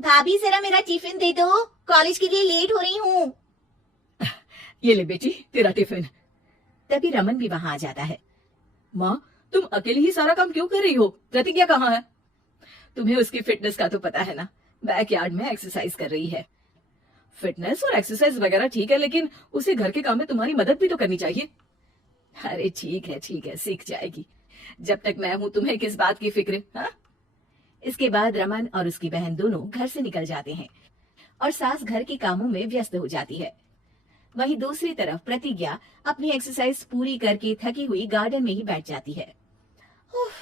भाभी जरा मेरा टिफिन दे दो, कॉलेज के लिए लेट हो रही हूँ। ये ले बेटी तेरा टिफिन। तभी रमन भी वहां आ जाता है। माँ, तुम अकेली ही सारा काम क्यों कर रही हो? प्रतिज्ञा कहाँ है? तुम्हें उसकी फिटनेस का तो पता है ना, बैकयार्ड में एक्सरसाइज कर रही है। फिटनेस और एक्सरसाइज वगैरह ठीक है, लेकिन उसे घर के काम में तुम्हारी मदद भी तो करनी चाहिए। अरे ठीक है, सीख जाएगी। जब तक मैं हूँ तुम्हें किस बात की फिक्र? हाँ? इसके बाद रमन और उसकी बहन दोनों घर से निकल जाते हैं और सास घर के कामों में व्यस्त हो जाती है। वहीं दूसरी तरफ प्रतिज्ञा अपनी एक्सरसाइज पूरी करके थकी हुई गार्डन में ही बैठ जाती है। उफ,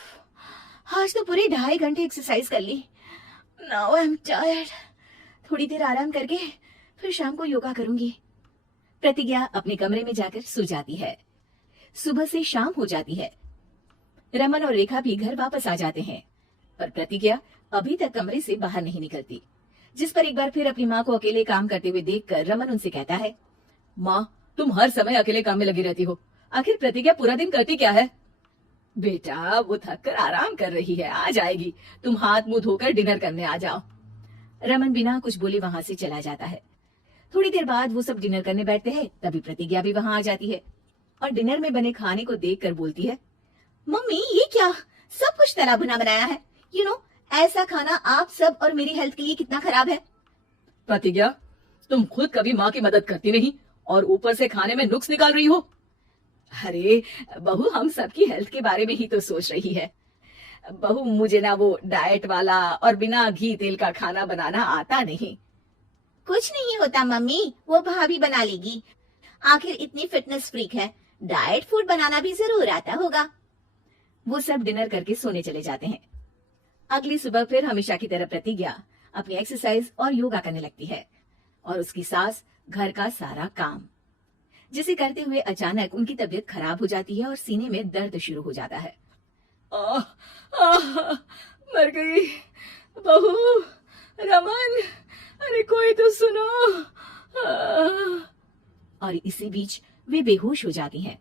आज तो पूरे 2.5 घंटे एक्सरसाइज कर ली। Now I am tired. थोड़ी देर आराम करके फिर शाम को योगा करूंगी। प्रतिज्ञा अपने कमरे में जाकर सो जाती है। सुबह से शाम हो जाती है। रमन और रेखा भी घर वापस आ जाते हैं, पर प्रतिज्ञा अभी तक कमरे से बाहर नहीं निकलती। जिस पर एक बार फिर अपनी माँ को अकेले काम करते हुए देखकर रमन उनसे कहता है, माँ, तुम हर समय अकेले काम में लगी रहती हो। आखिर प्रतिज्ञा पूरा दिन करती क्या है? बेटा, वो थक कर आराम कर रही है, आ जाएगी। तुम हाथ मुंह धोकर डिनर करने आ जाओ। रमन बिना कुछ बोले वहां से चला जाता है। थोड़ी देर बाद वो सब डिनर करने बैठते हैं। तभी प्रतिज्ञा भी वहां आ जाती है और डिनर में बने खाने को देखकर बोलती है, मम्मी ये क्या, सब कुछ तला भुना बनाया है। यू नो, ऐसा खाना आप सब और मेरी हेल्थ के लिए कितना खराब है। प्रतिज्ञा, तुम खुद कभी माँ की मदद करती नहीं और ऊपर से खाने में नुक्स निकाल रही हो। अरे बहू, हम सबकी हेल्थ के बारे में ही तो सोच रही है। बहू, मुझे ना वो डाइट वाला और बिना घी तेल का खाना बनाना आता नहीं। कुछ नहीं होता मम्मी, वो भाभी बना लेगी। आखिर इतनी फिटनेस फ्रीक है, डाइट फूड बनाना भी जरूर आता होगा। वो सब डिनर करके सोने चले जाते हैं। अगली सुबह फिर हमेशा की तरह प्रतिज्ञा अपनी एक्सरसाइज और योगा करने लगती है और उसकी सास घर का सारा काम, जिसे करते हुए अचानक उनकी तबीयत खराब हो जाती है और सीने में दर्द शुरू हो जाता है। आह, आह, मर गई बहू। रमन, अरे कोई तो सुनो। और इसी बीच वे बेहोश हो जाती हैं।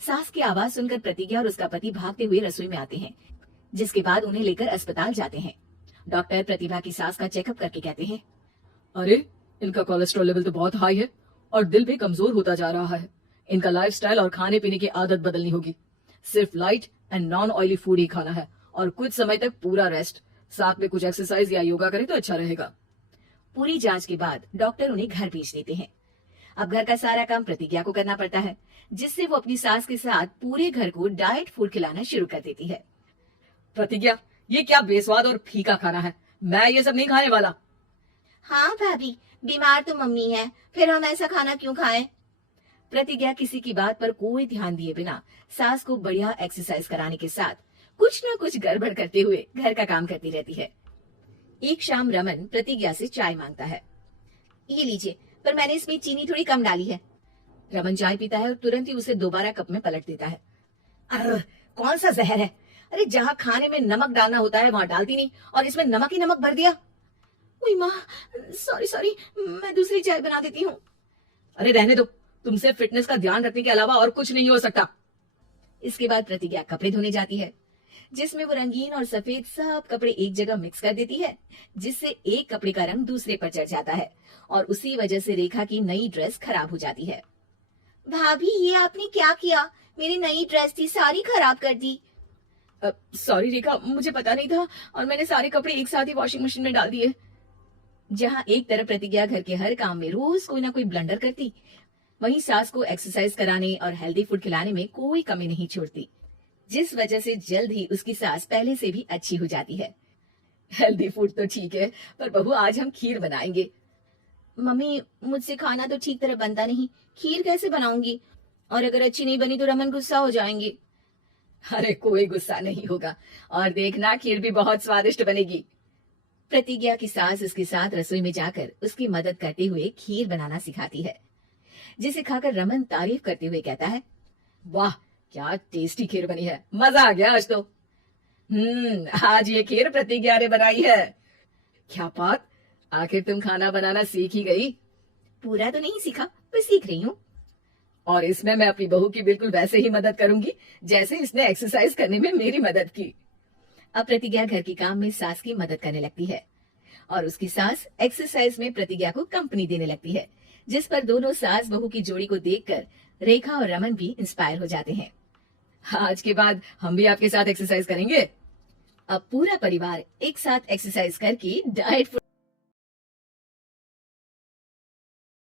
सास की आवाज सुनकर प्रतिज्ञा और उसका पति भागते हुए रसोई में आते हैं, जिसके बाद उन्हें लेकर अस्पताल जाते हैं। डॉक्टर प्रतिभा की सास का चेकअप करके कहते हैं, अरे इनका कोलेस्ट्रॉल लेवल तो बहुत हाई है और दिल भी कमजोर होता जा रहा है। इनका लाइफस्टाइल और खाने पीने की आदत बदलनी होगी। सिर्फ light and non oily food ही खाना है और कुछ समय तक पूरा रेस्ट, साथ में कुछ एक्सरसाइज या योगा करे तो अच्छा रहेगा। पूरी जांच के बाद डॉक्टर उन्हें घर भेज देते हैं। अब घर का सारा काम प्रतिज्ञा को करना पड़ता है, जिससे वो अपनी सास के साथ पूरे घर को डाइट फूड खिलाना शुरू कर देती है। प्रतिज्ञा, ये क्या बेस्वाद और फीका खाना है, मैं ये सब नहीं खाने वाला। हाँ भाभी, बीमार तो मम्मी है, फिर हम ऐसा खाना क्यों खाएं? प्रतिज्ञा किसी की बात पर कोई ध्यान दिए बिना सास को बढ़िया एक्सरसाइज कराने के साथ कुछ न कुछ गड़बड़ करते हुए घर का काम करती रहती है। एक शाम रमन प्रतिज्ञा से चाय मांगता है। ये लीजिए, पर मैंने इसमें चीनी थोड़ी कम डाली है। रमन चाय पीता है और तुरंत ही उसे दोबारा कप में पलट देता है। अरे कौन सा जहर है? अरे जहाँ खाने में नमक डालना होता है वहाँ डालती नहीं और इसमें नमक ही नमक भर दिया। माँ, सॉरी, मैं दूसरी चाय बना देती हूँ। अरे रहने दो, तुमसे फिटनेस का ध्यान रखने के अलावा और कुछ नहीं हो सकता। इसके बाद प्रतिज्ञा कपड़े धोने जाती है, जिसमें वो रंगीन और सफेद सब कपड़े एक जगह मिक्स कर देती है, जिससे एक कपड़े का रंग दूसरे पर चढ़ जाता है और उसी वजह से रेखा की नई ड्रेस खराब हो जाती है। भाभी, ये आपने क्या किया? मेरी नई ड्रेस थी, सारी खराब कर दी। सॉरी रेखा, मुझे पता नहीं था और मैंने सारे कपड़े एक साथ ही वॉशिंग मशीन में डाल दिए। जहाँ एक तरफ प्रतिज्ञा घर के हर काम में रोज कोई ना कोई ब्लंडर करती, वहीं सास को एक्सरसाइज कराने और हेल्दी फूड खिलाने में कोई कमी नहीं छोड़ती, जिस वजह से जल्द ही उसकी सास पहले से भी अच्छी हो जाती है। हेल्दी फूड तो ठीक है, पर बहू आज हम खीर बनाएंगे। मम्मी, मुझसे खाना तो ठीक तरह बनता नहीं, खीर कैसे बनाऊंगी? और अगर अच्छी नहीं बनी तो रमन गुस्सा हो जाएंगे। अरे कोई गुस्सा नहीं होगा और देखना, खीर भी बहुत स्वादिष्ट बनेगी। प्रतिज्ञा की सास उसके साथ रसोई में जाकर उसकी मदद करते हुए खीर बनाना सिखाती है, जिसे खाकर रमन तारीफ करते हुए कहता है, वाह क्या टेस्टी खीर बनी है, मजा आ गया आज तो। आज ये खीर प्रतिज्ञा ने बनाई है। क्या बात, आखिर तुम खाना बनाना सीख ही गई? पूरा तो नहीं सीखा, पर सीख रही हूँ। और इसमें मैं अपनी बहू की बिल्कुल वैसे ही मदद करूंगी जैसे इसने एक्सरसाइज करने में मेरी मदद की। अब प्रतिज्ञा घर के काम में सास की मदद करने लगती है और उसकी सास एक्सरसाइज में प्रतिज्ञा को कंपनी देने लगती है, जिस पर दोनों सास बहू की जोड़ी को देखकर रेखा और रमन भी इंस्पायर हो जाते हैं। आज के बाद हम भी आपके साथ एक्सरसाइज करेंगे। अब पूरा परिवार एक साथ एक्सरसाइज करके डाइट